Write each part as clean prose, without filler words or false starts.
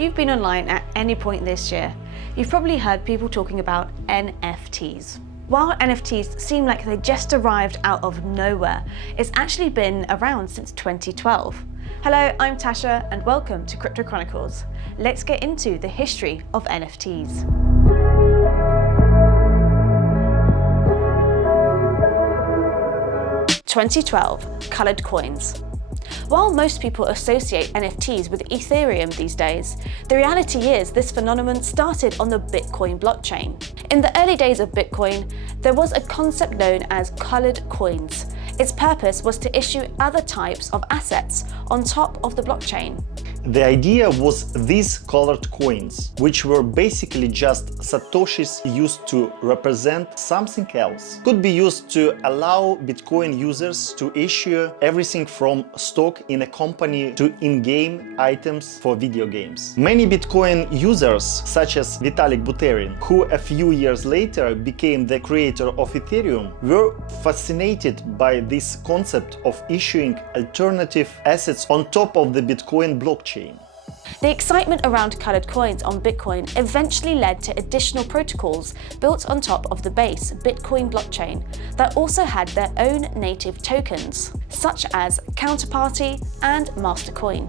you've been online at any point this year, you've probably heard people talking about NFTs. While NFTs seem like they just arrived out of nowhere, it's actually been around since 2012. Hello, I'm Tasha and welcome to Crypto Chronicles. Let's get into the history of NFTs. (2012) Colored coins. While most people associate NFTs with Ethereum these days, the reality is this phenomenon started on the Bitcoin blockchain. In the early days of Bitcoin, there was a concept known as colored coins. Its purpose was to issue other types of assets on top of the blockchain. The idea was these colored coins, which were basically just satoshis used to represent something else, could be used to allow Bitcoin users to issue everything from stock in a company to in-game items for video games. Many Bitcoin users, such as Vitalik Buterin, who a few years later became the creator of Ethereum, were fascinated by this concept of issuing alternative assets on top of the Bitcoin blockchain. The excitement around colored coins on Bitcoin eventually led to additional protocols built on top of the base Bitcoin blockchain that also had their own native tokens, such as Counterparty and Mastercoin.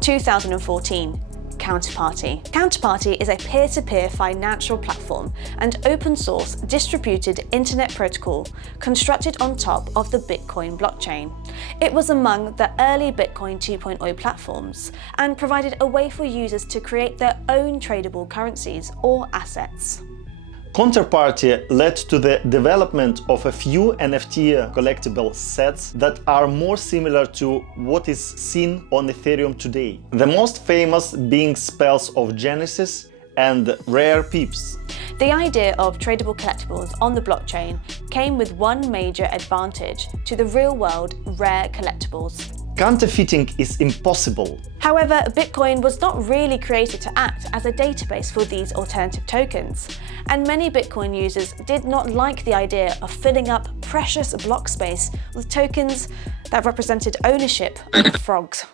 2014. Counterparty. Counterparty is a peer-to-peer financial platform and open-source distributed internet protocol constructed on top of the Bitcoin blockchain. It was among the early Bitcoin 2.0 platforms and provided a way for users to create their own tradable currencies or assets. Counterparty led to the development of a few NFT collectible sets that are more similar to what is seen on Ethereum today. The most famous being Spells of Genesis and Rare Peeps. The idea of tradable collectibles on the blockchain came with one major advantage to the real-world rare collectibles. Counterfeiting is impossible. However, Bitcoin was not really created to act as a database for these alternative tokens, and many Bitcoin users did not like the idea of filling up precious block space with tokens that represented ownership over frogs.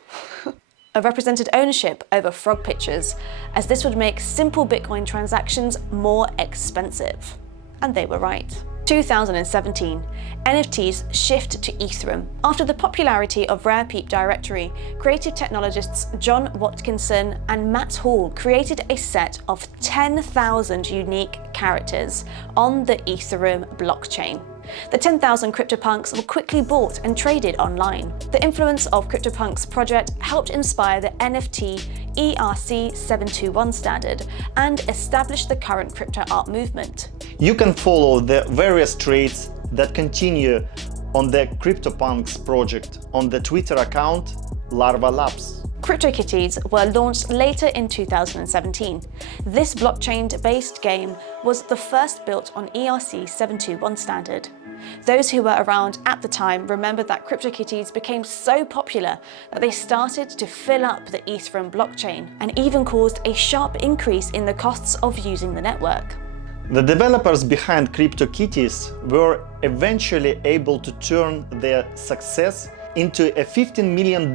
Represented ownership over frog pictures, as this would make simple Bitcoin transactions more expensive. And they were right. 2017, NFTs shift to Ethereum. After the popularity of Rare Peep Directory, creative technologists John Watkinson and Matt Hall created a set of 10,000 unique characters on the Ethereum blockchain. The 10,000 CryptoPunks were quickly bought and traded online. The influence of CryptoPunks project helped inspire the NFT ERC 721 standard and establish the current crypto art movement. You can follow the various trades that continue on the CryptoPunks project on the Twitter account Larva Labs. CryptoKitties were launched later in 2017. This blockchain-based game was the first built on ERC 721 standard. Those who were around at the time remember that CryptoKitties became so popular that they started to fill up the Ethereum blockchain and even caused a sharp increase in the costs of using the network. The developers behind CryptoKitties were eventually able to turn their success into a $15 million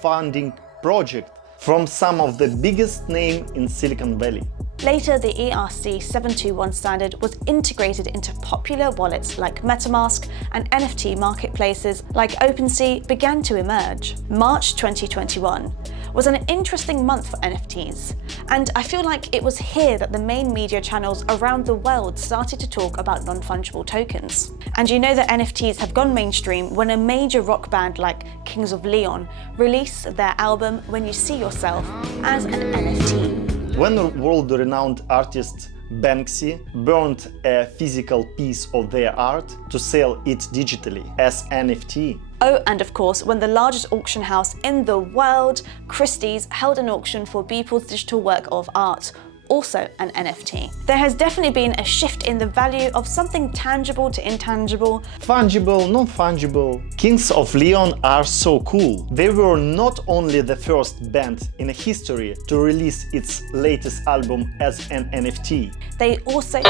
funding project from some of the biggest names in Silicon Valley. Later, the ERC 721 standard was integrated into popular wallets like MetaMask, and NFT marketplaces like OpenSea began to emerge. March 2021 was an interesting month for NFTs, and I feel like it was here that the main media channels around the world started to talk about non-fungible tokens. And you know that NFTs have gone mainstream when a major rock band like Kings of Leon released their album When You See Yourself as an NFT. When world-renowned artist Banksy burned a physical piece of their art to sell it digitally as NFT. Oh, and of course, when the largest auction house in the world, Christie's, held an auction for Beeple's digital work of art, also an NFT. There has definitely been a shift in the value of something tangible to intangible. Fungible, non-fungible. Kings of Leon are so cool. They were not only the first band in history to release its latest album as an NFT. They also...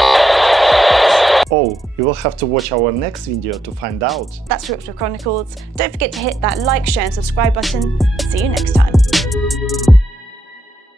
Oh, you will have to watch our next video to find out. That's Crypto Chronicles. Don't forget to hit that like, share and subscribe button. See you next time.